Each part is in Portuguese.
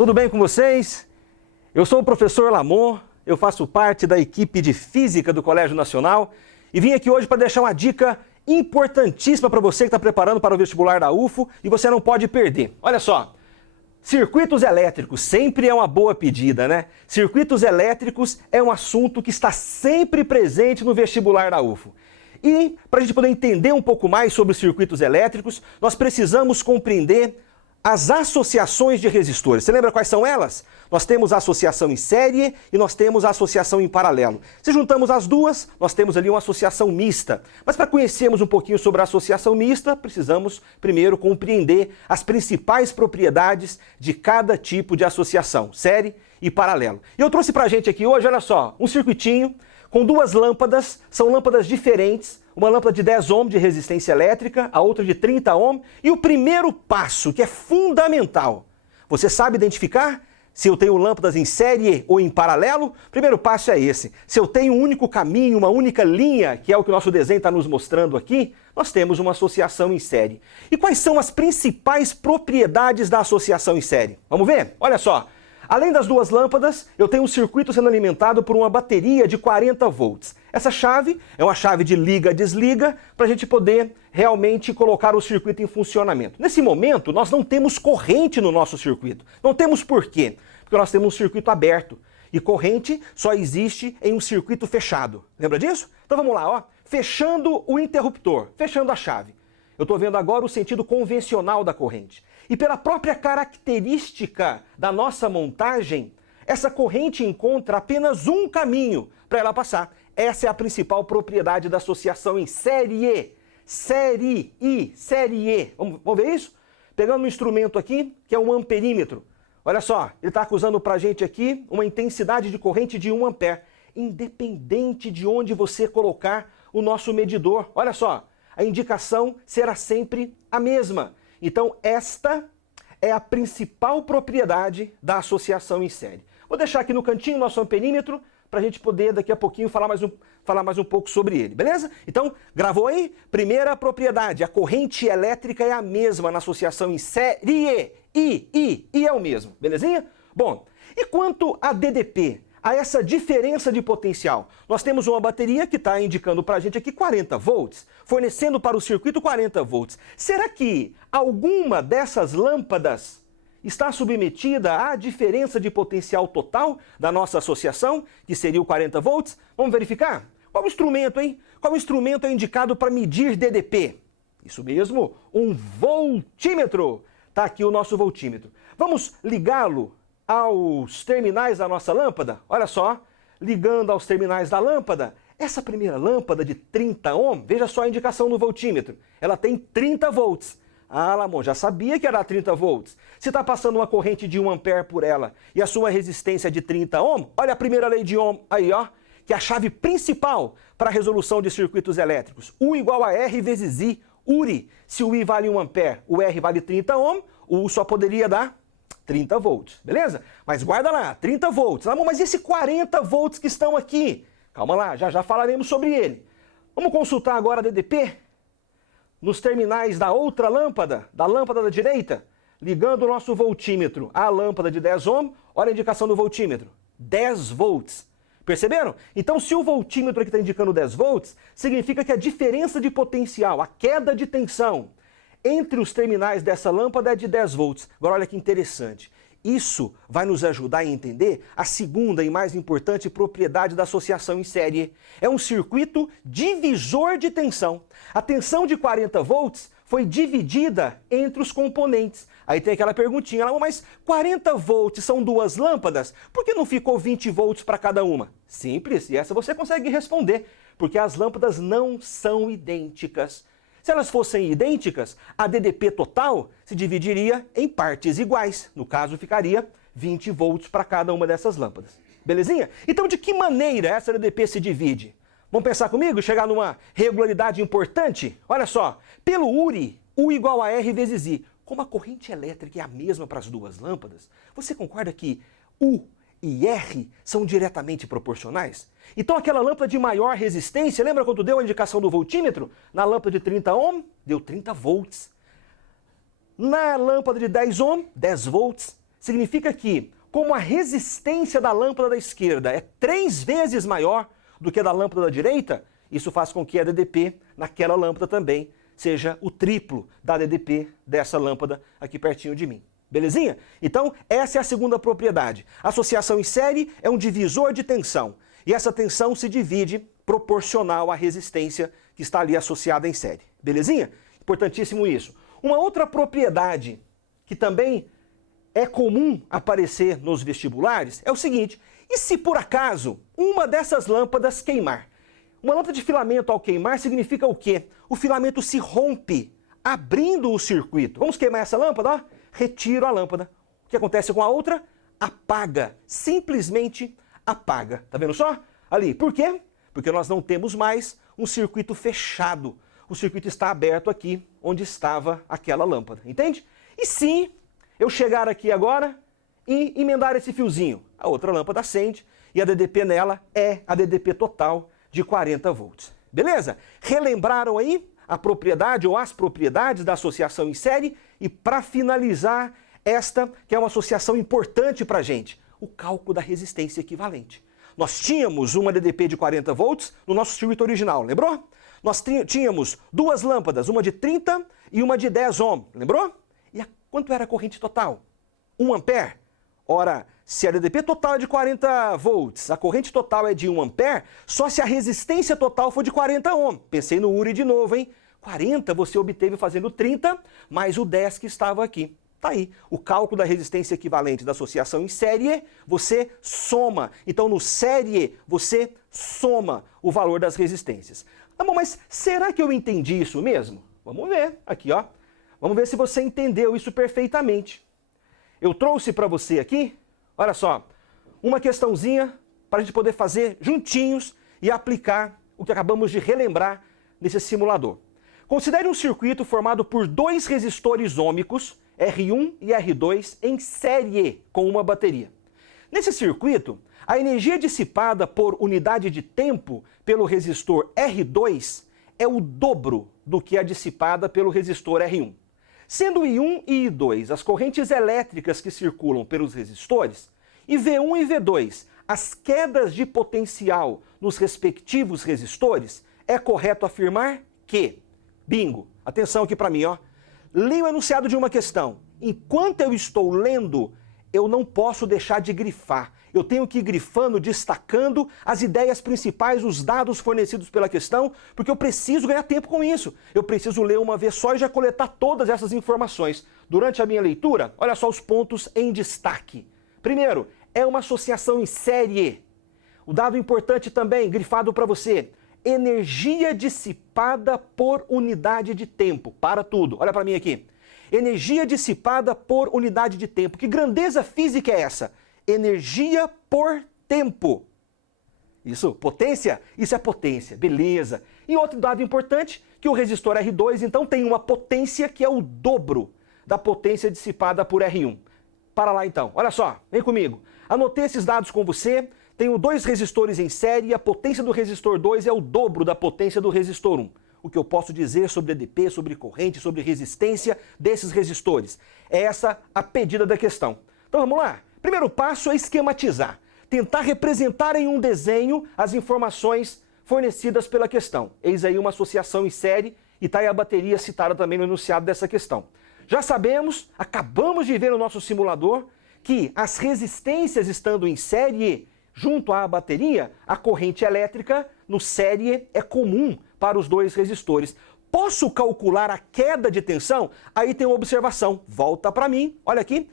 Tudo bem com vocês? Eu sou o professor Lamon, eu faço parte da equipe de Física do Colégio Nacional e vim aqui hoje para deixar uma dica importantíssima para você que está preparando para o vestibular da UFO e você não pode perder. Olha só, circuitos elétricos sempre é uma boa pedida, né? Circuitos elétricos é um assunto que está sempre presente no vestibular da UFO. E para a gente poder entender um pouco mais sobre os circuitos elétricos, nós precisamos compreender as associações de resistores. Você lembra quais são elas? Nós temos a associação em série e nós temos a associação em paralelo. Se juntamos as duas, nós temos ali uma associação mista. Mas para conhecermos um pouquinho sobre a associação mista, precisamos primeiro compreender as principais propriedades de cada tipo de associação, série e paralelo. E eu trouxe para a gente aqui hoje, olha só, um circuitinho com duas lâmpadas, são lâmpadas diferentes, uma lâmpada de 10 ohm de resistência elétrica, a outra de 30 ohm, e o primeiro passo, que é fundamental, você sabe identificar se eu tenho lâmpadas em série ou em paralelo? O primeiro passo é esse. Se eu tenho um único caminho, uma única linha, que é o que o nosso desenho está nos mostrando aqui, nós temos uma associação em série. E quais são as principais propriedades da associação em série? Vamos ver? Olha só. Além das duas lâmpadas, eu tenho um circuito sendo alimentado por uma bateria de 40 volts. Essa chave é uma chave de liga-desliga para a gente poder realmente colocar o circuito em funcionamento. Nesse momento, nós não temos corrente no nosso circuito. Não temos por quê? Porque nós temos um circuito aberto. E corrente só existe em um circuito fechado. Lembra disso? Então vamos lá, ó. Fechando o interruptor, fechando a chave. Eu estou vendo agora o sentido convencional da corrente. E pela própria característica da nossa montagem, essa corrente encontra apenas um caminho para ela passar. Essa é a principal propriedade da associação em série. Série E. Vamos ver isso? Pegando um instrumento aqui, que é um amperímetro. Olha só, ele está acusando para a gente aqui uma intensidade de corrente de 1 ampere. Independente de onde você colocar o nosso medidor. Olha só, a indicação será sempre a mesma. Então, esta é a principal propriedade da associação em série. Vou deixar aqui no cantinho o nosso amperímetro para a gente poder, daqui a pouquinho, falar mais um pouco sobre ele, beleza? Então, gravou aí? Primeira propriedade, a corrente elétrica é a mesma na associação em série. E é o mesmo, belezinha? Bom, e quanto a DDP? A essa diferença de potencial. Nós temos uma bateria que está indicando para a gente aqui 40 volts, fornecendo para o circuito 40 volts. Será que alguma dessas lâmpadas está submetida à diferença de potencial total da nossa associação, que seria o 40 volts? Vamos verificar? Qual instrumento, hein? Qual instrumento é indicado para medir DDP? Isso mesmo, um voltímetro. Está aqui o nosso voltímetro. Vamos ligá-lo aos terminais da nossa lâmpada. Olha só, ligando aos terminais da lâmpada, essa primeira lâmpada de 30 ohm, veja só a indicação no voltímetro, ela tem 30 volts. Ah, Lamon, já sabia que era 30 volts. Se está passando uma corrente de 1 ampere por ela e a sua resistência é de 30 ohm, olha a primeira lei de Ohm aí, ó, que é a chave principal para a resolução de circuitos elétricos. U igual a R vezes I, URI. Se o I vale 1 ampere, o R vale 30 ohm, o U só poderia dar 30 volts, beleza? Mas guarda lá, 30 volts. Ah, mas e esse 40 volts que estão aqui? Calma lá, já falaremos sobre ele. Vamos consultar agora a DDP? Nos terminais da outra lâmpada, da lâmpada da direita, ligando o nosso voltímetro à lâmpada de 10 ohm, olha a indicação do voltímetro, 10 volts. Perceberam? Então, se o voltímetro aqui está indicando 10 volts, significa que a diferença de potencial, a queda de tensão, entre os terminais dessa lâmpada é de 10 volts. Agora olha que interessante. Isso vai nos ajudar a entender a segunda e mais importante propriedade da associação em série. É um circuito divisor de tensão. A tensão de 40 volts foi dividida entre os componentes. Aí tem aquela perguntinha lá, mas 40 volts são duas lâmpadas? Por que não ficou 20 volts para cada uma? Simples, e essa você consegue responder, porque as lâmpadas não são idênticas. Se elas fossem idênticas, a DDP total se dividiria em partes iguais. No caso, ficaria 20 volts para cada uma dessas lâmpadas. Belezinha? Então, de que maneira essa DDP se divide? Vamos pensar comigo e chegar numa regularidade importante? Olha só, pelo URI, U igual a R vezes I. Como a corrente elétrica é a mesma para as duas lâmpadas, você concorda que U e R são diretamente proporcionais? Então aquela lâmpada de maior resistência, lembra quando deu a indicação do voltímetro? Na lâmpada de 30 ohm, deu 30 volts. Na lâmpada de 10 ohm, 10 volts. significa que, como a resistência da lâmpada da esquerda é 3 vezes maior do que a da lâmpada da direita, isso faz com que a DDP naquela lâmpada também seja o triplo da DDP dessa lâmpada aqui pertinho de mim. Belezinha? Então, essa é a segunda propriedade. Associação em série é um divisor de tensão. E essa tensão se divide proporcional à resistência que está ali associada em série. Belezinha? Importantíssimo isso. Uma outra propriedade que também é comum aparecer nos vestibulares é o seguinte: e se por acaso uma dessas lâmpadas queimar? Uma lâmpada de filamento ao queimar significa o quê? O filamento se rompe, abrindo o circuito. Vamos queimar essa lâmpada? Ó, retiro a lâmpada. O que acontece com a outra? Apaga. Simplesmente apaga. Tá vendo só? Ali. Por quê? Porque nós não temos mais um circuito fechado. O circuito está aberto aqui, onde estava aquela lâmpada. Entende? E se eu chegar aqui agora e emendar esse fiozinho, a outra lâmpada acende e a DDP nela é a DDP total de 40 volts. Beleza? Relembraram aí a propriedade ou as propriedades da associação em série? E para finalizar, esta que é uma associação importante para a gente, o cálculo da resistência equivalente. Nós tínhamos uma DDP de 40 volts no nosso circuito original, lembrou? Nós tínhamos 2 lâmpadas, uma de 30 e uma de 10 ohm, lembrou? E quanto era a corrente total? 1 ampere. Ora, se a DDP total é de 40 volts, a corrente total é de 1 ampere, só se a resistência total for de 40 ohm. Pensei no URI de novo, hein? 40 você obteve fazendo 30, mais o 10 que estava aqui. Tá aí. O cálculo da resistência equivalente da associação em série, você soma. Então, no série, você soma o valor das resistências. Tá bom, mas será que eu entendi isso mesmo? Vamos ver aqui, ó. Vamos ver se você entendeu isso perfeitamente. Eu trouxe para você aqui, olha só, uma questãozinha para a gente poder fazer juntinhos e aplicar o que acabamos de relembrar nesse simulador. Considere um circuito formado por 2 resistores ômicos, R1 e R2, em série com uma bateria. Nesse circuito, a energia dissipada por unidade de tempo pelo resistor R2 é o dobro do que a dissipada pelo resistor R1. Sendo I1 e I2 as correntes elétricas que circulam pelos resistores, e V1 e V2 as quedas de potencial nos respectivos resistores, é correto afirmar que, bingo, atenção aqui para mim, ó, leia o enunciado de uma questão. Enquanto eu estou lendo, eu não posso deixar de grifar. Eu tenho que ir grifando, destacando as ideias principais, os dados fornecidos pela questão, porque eu preciso ganhar tempo com isso. Eu preciso ler uma vez só e já coletar todas essas informações. Durante a minha leitura, olha só os pontos em destaque. Primeiro, é uma associação em série. O dado importante também, grifado para você, energia dissipada por unidade de tempo. Para tudo, olha para mim aqui. Energia dissipada por unidade de tempo. Que grandeza física é essa? Energia por tempo. Isso, potência? Isso é potência, beleza. E outro dado importante, que o resistor R2, então, tem uma potência que é o dobro da potência dissipada por R1. Para lá, então. Olha só, vem comigo. Anotei esses dados com você. Tenho 2 resistores em série e a potência do resistor 2 é o dobro da potência do resistor 1. O que eu posso dizer sobre DDP, sobre corrente, sobre resistência desses resistores? É essa a pedida da questão. Então vamos lá. Primeiro passo é esquematizar. Tentar representar em um desenho as informações fornecidas pela questão. Eis aí uma associação em série e está aí a bateria citada também no enunciado dessa questão. Já sabemos, acabamos de ver no nosso simulador, que as resistências estando em série junto à bateria, a corrente elétrica no série é comum para os 2 resistores. Posso calcular a queda de tensão? Aí tem uma observação. Volta para mim, olha aqui.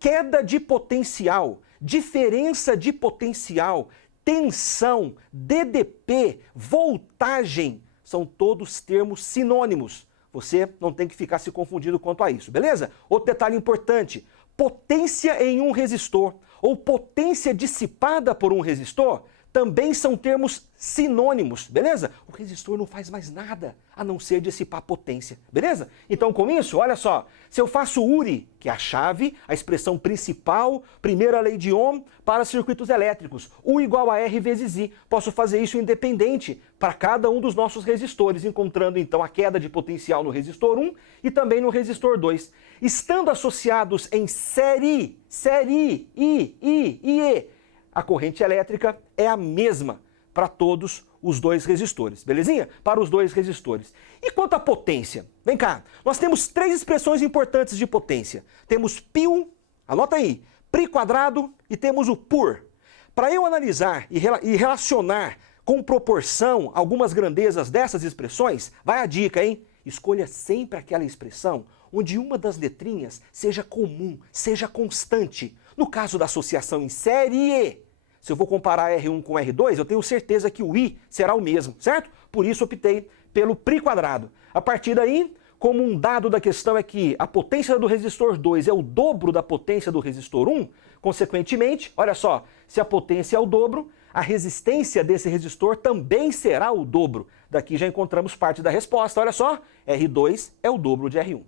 Queda de potencial, diferença de potencial, tensão, DDP, voltagem, são todos termos sinônimos. Você não tem que ficar se confundindo quanto a isso, beleza? Outro detalhe importante, potência em um resistor ou potência dissipada por um resistor também são termos sinônimos, beleza? O resistor não faz mais nada a não ser dissipar potência, beleza? Então com isso, olha só, se eu faço URI, que é a chave, a expressão principal, primeira lei de Ohm para circuitos elétricos, U igual a R vezes I, posso fazer isso independente para cada um dos nossos resistores, encontrando então a queda de potencial no resistor 1 e também no resistor 2. Estando associados em série, I e E, a corrente elétrica é a mesma para todos os dois resistores, belezinha? Para os dois resistores. E quanto à potência? Vem cá, nós temos três expressões importantes de potência. Temos π, anota aí, π quadrado e temos o por. Para eu analisar e relacionar com proporção algumas grandezas dessas expressões, vai a dica, hein? Escolha sempre aquela expressão onde uma das letrinhas seja comum, seja constante. No caso da associação em série, se eu vou comparar R1 com R2, eu tenho certeza que o I será o mesmo, certo? Por isso optei pelo π quadrado. A partir daí, como um dado da questão é que a potência do resistor 2 é o dobro da potência do resistor 1, consequentemente, olha só, se a potência é o dobro, a resistência desse resistor também será o dobro. Daqui já encontramos parte da resposta, olha só, R2 é o dobro de R1.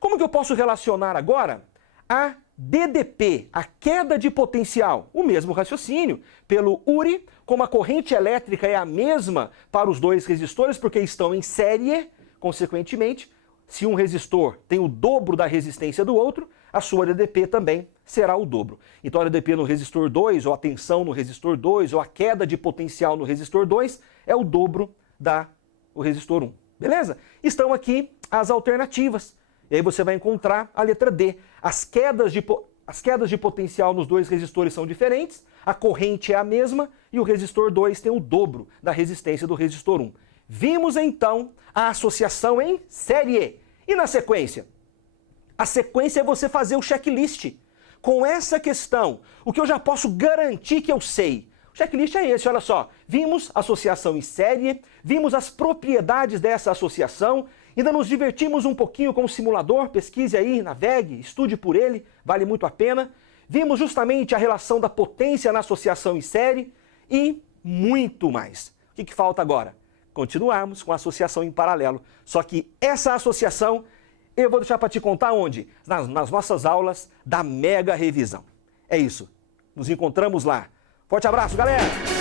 Como que eu posso relacionar agora a DDP, a queda de potencial? O mesmo raciocínio, pelo URI, como a corrente elétrica é a mesma para os dois resistores, porque estão em série, consequentemente, se um resistor tem o dobro da resistência do outro, a sua DDP também será o dobro. Então a DDP no resistor 2, ou a tensão no resistor 2, ou a queda de potencial no resistor 2, é o dobro do resistor 1. Beleza? Estão aqui as alternativas. E aí você vai encontrar a letra D. As quedas de potencial nos dois resistores são diferentes, a corrente é a mesma e o resistor 2 tem o dobro da resistência do resistor 1. Vimos então a associação em série. E na sequência? A sequência é você fazer o checklist. Com essa questão, o que eu já posso garantir que eu sei? O checklist é esse, olha só. Vimos associação em série, vimos as propriedades dessa associação, ainda nos divertimos um pouquinho com o simulador, pesquise aí, navegue, estude por ele, vale muito a pena. Vimos justamente a relação da potência na associação em série e muito mais. O que falta agora? Continuarmos com a associação em paralelo. Só que essa associação eu vou deixar para te contar onde? Nas nossas aulas da Mega Revisão. É isso. Nos encontramos lá. Forte abraço, galera!